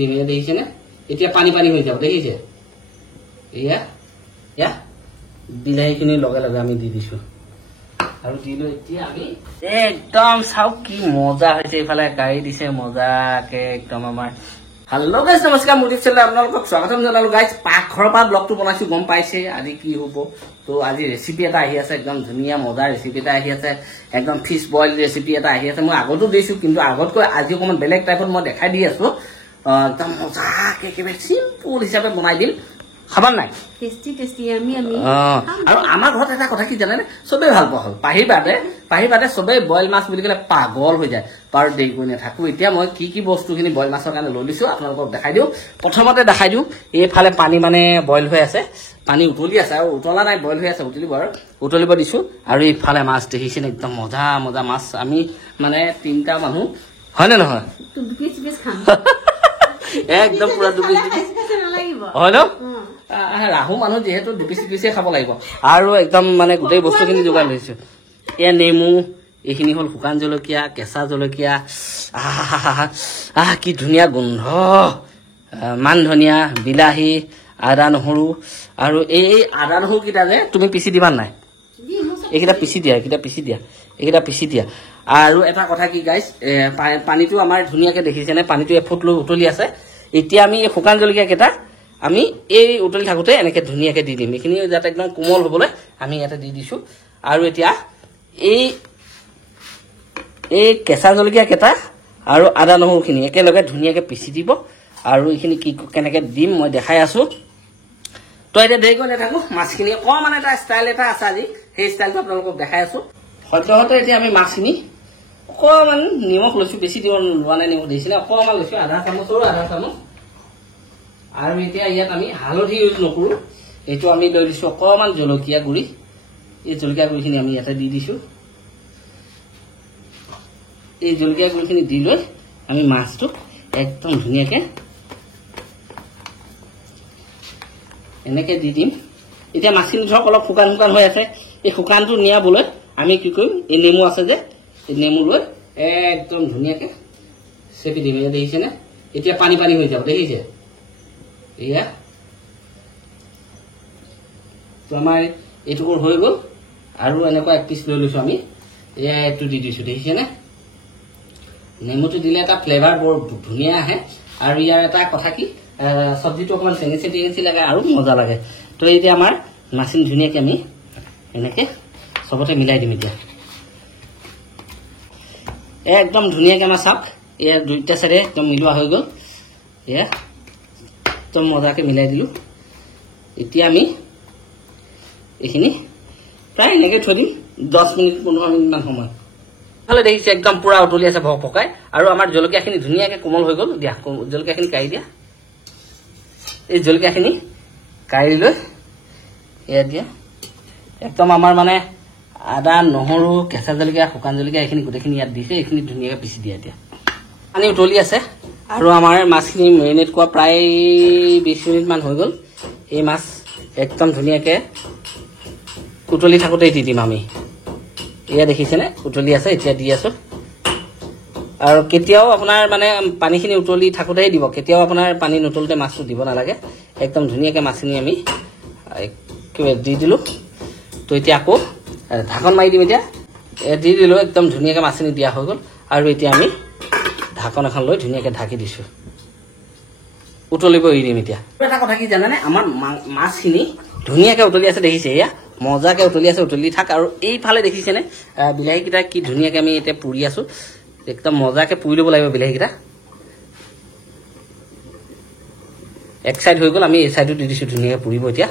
দিম এয়া দেখিছেনে এতিয়া পানী পানী হৈ যাব দেখিছে এয়া এয়া বিলাহীখিনি লগে লগে আমি দি দিছো আৰু দিলো এতিয়া আমি একদম চাওক কি মজা হৈছে ইফালে গাড়ী দিছে মজাকে একদম আমাৰ हेलो गाइस नमस्कार मोदी चैनल আপোনালোকক স্বাগতম জনালো গাইস পাকঘৰৰ পৰা ব্লগটো বনাইছো গম পাইছে আজি কি হ'ব তো আজি ৰেচিপি এটা আহি আছে একদম ধুনিয়া মজা ৰেচিপি এটা আহি আছে একদম ফিশ বইল ৰেচিপি এটা আহি আছে মই আগতো দিছো কিন্তু আগতকৈ আজি অকমান বেলেগ টাইপত মই দেখাই দি আছো একদম মজাকে একেবাৰে সিম্পল হিচাপে বনাই দিম খাবাৰ নাই টেস্টি টেস্টি আমি আমি আৰু আমাৰ ঘৰত এটা কথা কি জানেনে সবে ভাল পায় পাহি বাদে সবে বইল মাছ বুলি কলে পাগল হৈ যায় পাৰ দেই গৈ নাথাকো এতিয়া মই কি বস্তুখিনি বইল মাছৰ কাৰণে লৈ লৈছো আপোনালোকক দেখাই দিও প্ৰথমতে দেখাই দিও এইফালে পানী মানে বইল হৈ আছে পানী উতলি আছে আৰু উতলা নাই বইল হৈ আছে উতলিব দিছো আৰু এইফালে মাছ দেখিছেনে একদম মজা মজা মাছ আমি মানে তিনটা মানুহ হয় নে নহয় দুপিস পিস খাম একদম পুৰা দুপিস হয় ন ৰাহু মানুহ যেহেতু দুপিস পিসে খাব লাগিব আৰু একদম মানে গোটেই বস্তুখিনি যোগান লৈছো এয়া নেমু এইখিনি হল শুকান জলকীয়া কেঁচা জলকীয়া কি ধুনীয়া গোন্ধ মান ধনিয়া বিলাহী আদা নহৰু আৰু এই আদা নহৰু কিটা যে তুমি পিছি দিবা নাই এইকেইটা পিছি দিয়া আৰু এটা কথা কি গাইস পানীটো আমাৰ ধুনীয়াকে দেখিছেনে পানীটো এফুট লৈ উতলি আছে এতিয়া আমি এই শুকান জলকীয়া কেইটা আমি এই উতলি থাকোতে এনেকে ধুনীয়াকে দি দিম এইখিনি যাতে একদম কোমল হ'বলৈ আমি ইয়াতে দি দিছো আৰু এতিয়া এই কেঁচা জলকীয়া কেইটা আৰু আদা নহৰুখিনি একেলগে ধুনীয়াকে পিছি দিব আৰু এইখিনি কি কেনেকে দিম মই দেখাই আছো তো এতিয়া দেৰি কৰি নাথাকো মাছখিনি অকমান এটা ষ্টাইল এটা আছে আজি সেই ষ্টাইলটো আপোনালোকক দেখাই আছো সদ্যহতে এতিয়া আমি মাছখিনি অকমান নিমখ লৈছো বেছি দিব লোৱা নাই নিমখ দিছিলে অকমান লৈছো আধা চামুচ আৰু এতিয়া ইয়াত আমি হালধি ইউজ নকৰো এইটো আমি লৈ দিছো অকমান জলকীয়া গুড়ি এই জলকীয়া গুড়িখিনি আমি ইয়াতে দি দিছো এই জলকীয়া গুড়িখিনি দি লৈ আমি মাছটো একদম ধুনীয়াকে এনেকে দি দিম এতিয়া মাছখিনি ধৰক অলপ শুকান হৈ আছে এই শুকানটো নিয়াবলৈ আমি কি কৰিম এই নেমু আছে যে এই নেমু লৈ একদম ধুনীয়াকে চেপি দিম দেখিছেনে এতিয়া পানী পানী হৈ যাব দেখিছে এয়া তো আমাৰ এইটুকুৰ হৈ গ'ল আৰু এনেকুৱা এক পিচ লৈ লৈছো আমি এয়া এইটো দি দিছো দেখিছেনে নেমুটো দিলে এটা ফ্লেভাৰ বৰ ধুনীয়া আহে আৰু ইয়াৰ এটা কথা কি সবজিটো অকমান টেঙেচি লাগে আৰু মজা লাগে তো এতিয়া আমাৰ মাছখিনি ধুনীয়াকে আমি এনেকে সবতে মিলাই দিম এতিয়া একদম ধুনীয়াকে আমাৰ চাপ এয়া দুইটা চাইডে একদম মিলোৱা হৈ গ'ল এয়া একদম মজাকে মিলাই দিলো এতিয়া আমি এইখিনি প্ৰায় এনেকে থৈ দিম 10 মিনিট 15 মিনিট মান সময় ভালে দেখিছে একদম পুৰা উতলি আছে ভক পকাই আৰু আমাৰ জলকীয়াখিনি ধুনীয়াকে কোমল হৈ গ'ল দিয়া জলকীয়াখিনি কাঢ়ি দিয়া এই জলকীয়াখিনি কাঢ়ি লৈ এয়া দিয়া একদম আমাৰ মানে আদা নহৰু কেঁচা জলকীয়া শুকান জলকীয়া এইখিনি গোটেইখিনি ইয়াত দিছে এইখিনি ধুনীয়াকে পিছি দিয়া দিয়া পানী উতলি আছে আৰু আমাৰ মাছখিনি মেৰিনেট কৰা প্ৰায় 20 মিনিট মান হৈ গ'ল এই মাছ একদম ধুনীয়াকে উতলি থাকোতে দি দিম আমি এয়া দেখিছেনে উতলি আছে এতিয়া দি আছো আৰু কেতিয়াও আপোনাৰ মানে পানীখিনি উতলি থাকোতেই দিব কেতিয়াও আপোনাৰ পানী নুতলতে মাছটো দিব নালাগে একদম ধুনীয়াকে মাছখিনি আমি দি দিলো তো এতিয়া আকৌ ঢাকন মাৰি দিম এতিয়া দি দিলো একদম ধুনীয়াকে মাছখিনি দিয়া হৈ গ'ল আৰু এতিয়া আমি ঢাকন এখন লৈ ধুনীয়াকে ঢাকি দিছো উতলিব এৰি দিম এতিয়া এটা কথা কি জানেনে আমাৰ মাছখিনি ধুনীয়াকে উতলি আছে দেখিছে এয়া মজাকে উতলি আছে উতলি থাক আৰু এইফালে দেখিছেনে বিলাহীকেইটা কি ধুনীয়াকে আমি এতিয়া পুৰি আছো একদম মজাকে পুৰি ল'ব লাগিব বিলাহীকেইটা এক সাইড হৈ গ'ল আমি এই সাইডটো দি দিছো ধুনীয়াকে পুৰিব এতিয়া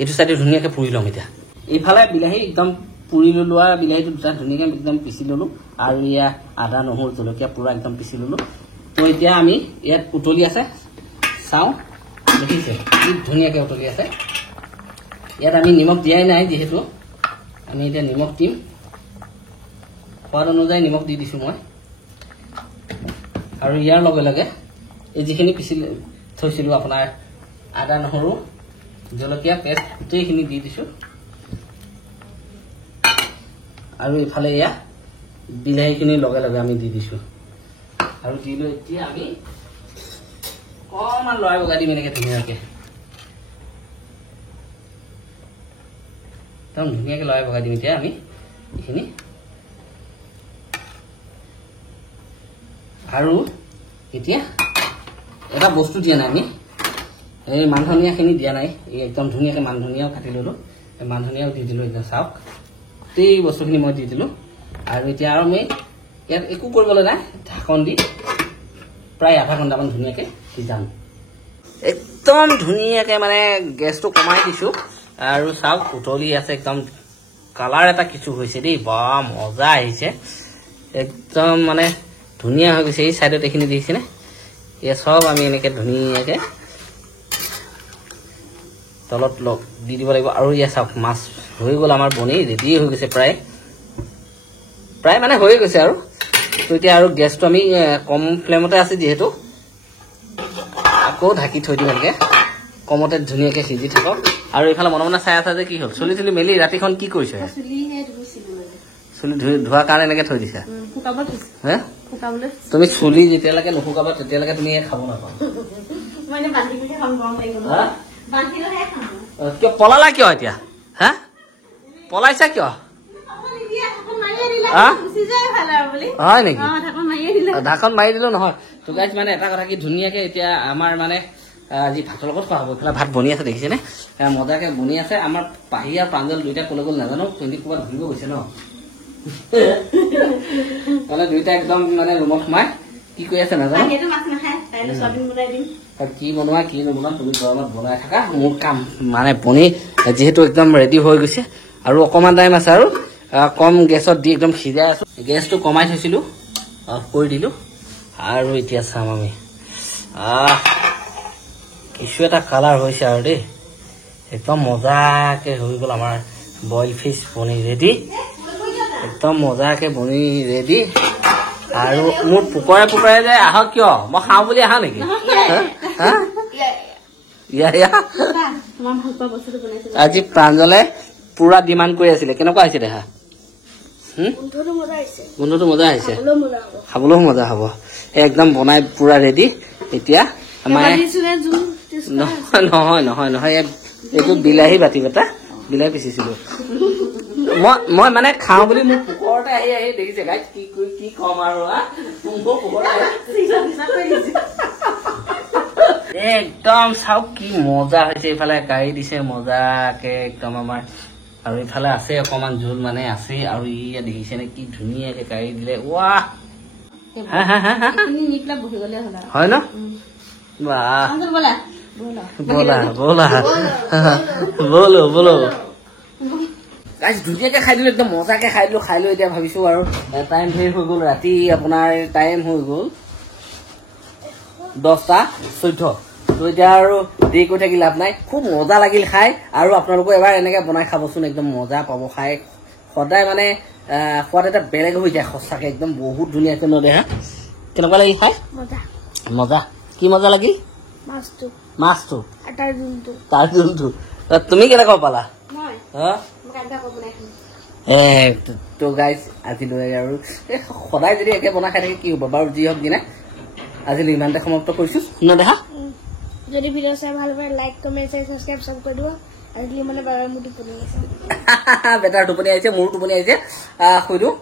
এইটো সাইডে ধুনীয়াকে পুৰি ল'ম এতিয়া এইফালে বিলাহী একদম পুৰি লোৱা বিলাহীটো দুটা ধুনীয়াকে একদম পিছি ললো আৰু ইয়া আদা নহৰু জলকীয়া পুৰা একদম পিছি ললো তো এতিয়া আমি ইয়াত উতলি আছে চাও দেখিছে কি ধুনীয়াকে উতলি আছে ইয়াত আমি নিমখ দিয়াই নাই যেহেতু আমি এতিয়া নিমখ দিম সোৱাদ অনুযায়ী নিমখ দি দিছো মই আৰু ইয়াৰ লগে লগে এই যিখিনি পিছি থৈছিলো আপোনাৰ আদা নহৰু জলকীয়া পেষ্ট গোটেইখিনি দি দিছো আৰু ইফালে এয়া বিলাহীখিনি লগে লগে আমি দি দিছো আৰু দিলো এতিয়া আমি অকণমান লৰাই বগাই দিম এনেকৈ ধুনীয়াকৈ একদম ধুনীয়াকৈ লৰাই বগাই দিম এতিয়া আমি এইখিনি আৰু এতিয়া এটা বস্তু দিয়া নাই আমি এই মান ধনিয়াখিনি দিয়া নাই এই একদম ধুনীয়াকৈ মান ধনিয়াও কাটি ল'লোঁ এই মান ধনিয়াও দি দিলোঁ একদম চাওক গোটেই বস্তুখিনি মই দি দিলোঁ আৰু এতিয়া আৰু আমি ইয়াত একো কৰিবলৈ নাই ঢাকন দি প্ৰায় আধা ঘণ্টামান ধুনীয়াকৈ সিজাম একদম ধুনীয়াকৈ মানে গেছটো কমাই দিছোঁ আৰু চাওক উতলি আছে একদম কালাৰ এটা কিছু হৈছে দেই বা মজা আহিছে একদম মানে ধুনীয়া হৈ গৈছে এই চাইডত এইখিনি দেখিছেনে এয়া চব আমি এনেকৈ ধুনীয়াকৈ তলত দি দিব লাগিব আৰু ইয়া চাওক মাছ হৈ গ'ল আমাৰ বনি ৰেডি হৈ গৈছে প্ৰায় মানে হৈ গৈছে আৰু তো এতিয়া আৰু গেছটো আমি কম ফ্লেমতে আছে যিহেতু আকৌ ঢাকি থৈ দিম এনেকৈ কমতে ধুনীয়াকৈ সিজি থাকক আৰু এইফালে মনে মনে চাই আছা যে কি হ'ল চুলি চুলি মেলি ৰাতিখন কি কৰিছে চুলি ধোৱাৰ কাৰণে এনেকৈ থৈ দিছা হে তুমি চুলি যেতিয়ালৈকে নুশুকাবা তেতিয়ালৈকে তুমি খাব নাপাবা কিয় পলালা কিয় এতিয়া হা পলাইছা কিয় হয় নেকি ঢাকন মাৰি দিলো নহয় তো গাইজ মানে এটা কথা কি ধুনীয়াকৈ এতিয়া আমাৰ মানে আজি ভাতৰ লগত খোৱা হ'ব এইফালে ভাত বনি আছে দেখিছেনে মজাকৈ বনি আছে আমাৰ পাহি আৰু প্ৰাঞ্জল দুইটা ক'লৈ গ'ল নাজানো কিন্তু ক'ৰবাত ঘূৰিব গৈছে ন মানে দুইটা একদম মানে ৰুমত সোমাই কি কৰি আছে নাজানো কি বনোৱা কি নবনোৱা তুমি গৰমত বনাই থাকা মোৰ কাম মানে বনি যিহেতু একদম ৰেডি হৈ গৈছে আৰু অকণমান টাইম আছে আৰু কম গেছত দি একদম সিজাই আছোঁ গেছটো কমাই থৈছিলোঁ অফ কৰি দিলোঁ আৰু এতিয়া চাম আমি কিছু এটা কালাৰ হৈছে আৰু দেই একদম মজাকৈ হৈ গ'ল আমাৰ বইল ফিছ বনি ৰেডি একদম মজাকৈ বনি ৰেডি আৰু মোৰ পুকৰে যে আহক কিয় মই খাওঁ বুলি আহা নেকি আজি প্ৰাঞ্জলে পুৰা ডিমাণ্ড কৰি আছিলে কেনেকুৱা হৈছে দেখা গোন্ধটো মজা আহিছে খাবলৈও মজা হ'ব একদম বনাই পুৰা ৰেডি এতিয়া আমাৰ নহয় এইটো বিলাহী বাতি বেটা বিলাহী পিচিছিলোঁ মই মানে খাওঁ বুলি মোৰ পুকৰতে আহি দেখিছে গাই কি কম আৰু একদম চাওক কি মজা হৈছে এইফালে কাঢ়ি দিছে মজাকে একদম আমাৰ আৰু এইফালে আছে অকণমান জোল মানে আছে আৰু ইয়া দেখিছেনে কি ধুনীয়াকে কাঢ়ি দিলে ৱাহ হয় ন বলো ধুনীয়াকে খাই দিলো একদম মজাকে খাই দিলো এতিয়া ভাবিছো আৰু টাইম ধেৰ হৈ গ'ল ৰাতি আপোনাৰ টাইম হৈ গ'ল 10:14 তো এতিয়া আৰু দেৰি কৰি থাকি লাভ নাই খুব মজা লাগিল খাই আৰু আপোনালোকে এবাৰ এনেকৈ বনাই খাবচোন একদম মজা পাব খাই সদায় মানে সোৱাদ এটা বেলেগ হৈ যায় সঁচাকৈ একদম বহুত ধুনীয়াকৈ নদেহা কেনেকুৱা লাগিল খাই মজা কি মজা লাগিল মাছটো তাৰ জোলটো তুমি কেনেকুৱা পালা তো গাইজ আজিলৈ আৰু সদায় যদি একে বনাই খাই থাকে কি হ'ব বাৰু যি হওক দিনা আজিলৈ ইমানতে সমাপ্ত কৰিছো নদেহা যদি ভিডিও চাই ভাল পায় লাইক কমেন্ট সাবস্ক্ৰাইব সব কৰি দিব আজি মানে বাবা মোৰ টোপনি আহিছে বেটাৰ টোপনি আহিছে মোৰো টোপনি আহিছে শুই দিওঁ